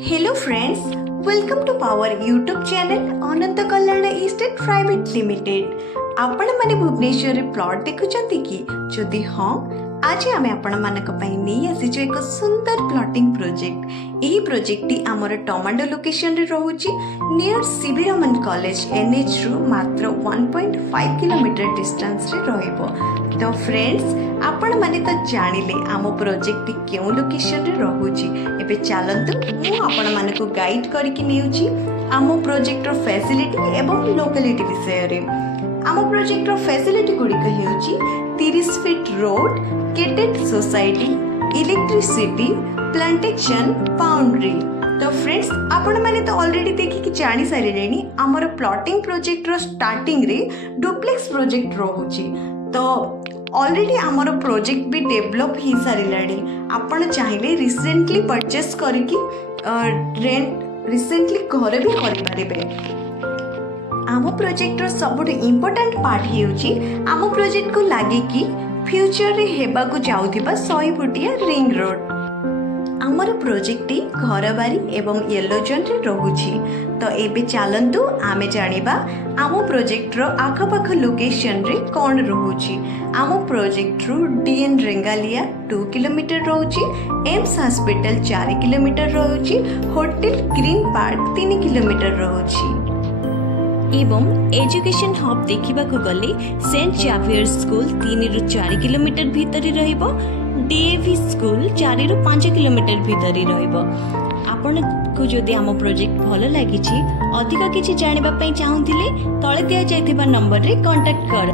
Hello friends, welcome to our YouTube channel Anant Kalyan estate private limited. आपण माने भुवनेश्वर रे plot देखुचंती कि जदि हां आज आमे आपण मानक पई नै आसी एक सुंदर प्लॉटिंग प्रोजेक्ट। एही प्रोजेक्ट टी हमर टमाटो लोकेशन रे रहउची near CB Raman college NH रु मात्र 1.5 किलोमीटर डिस्टेंस रे रहइबो। तो फ्रेंड्स आपण माने तो जानिले आम प्रोजेक्ट टी केउ लोकेशन रे रहउची। एबे चालंतु मु आपण मानक गाइड करके नेउची आम प्रोजेक्ट रो फैसिलिटी एवं लोकेलिटी विषय रे। आम प्रोजेक्ट रो फैसिलिटी गुड़िक हेउची 30 feet road, gated society, electricity, plantation, boundary. तो फ्रेंड्स आपण माने तो ऑलरेडी देखि कि जानि सारे लेनी हमर प्लॉटिंग प्रोजेक्ट रो स्टार्टिंग रे डुप्लेक्स प्रोजेक्ट रहउची। तो ऑलरेडी हमर प्रोजेक्ट भी डेवलप ही सारिलाणी। आपण चाहिले रिसेंटली परचेस करके रेंट रिसेंटली घर भी कर पारिबे। आम प्रोजेक्ट रो सबुठ इम्पोर्टेंट पार्ट हेउची आम प्रोजेक्ट को लागे कि फ्यूचर रे हेबा को जाउथिबा 100 फुटिया रिंग रोड। आमर प्रोजेक्ट घर बारी एवं येलो जोन रे रहउची। तो एबे चालंतु आमे जानिबा आम प्रोजेक्ट रो आखपाख लोकेशन रे कोन रहउची। आम प्रोजेक्ट रो डीएन रेंगालिया 2 किलोमीटर रहउची, एम्स हॉस्पिटल 4 किलोमीटर रहउची, होटल ग्रीन पार्क 3 किलोमीटर रहउची। एवं एजुकेशन हब देखा गले सेंट जावियर स्कूल 3 रु 4 किलोमीटर भीतर रहिबो, डीएवी स्कूल 4 रु 5 किलोमीटर भीतर रहिबो। आपण को जदि आम प्रोजेक्ट भल लागिछि अधिक किछि जानिबा पई चाहुथिले तळे दिया जायथिबा नंबर रे कांटेक्ट कर।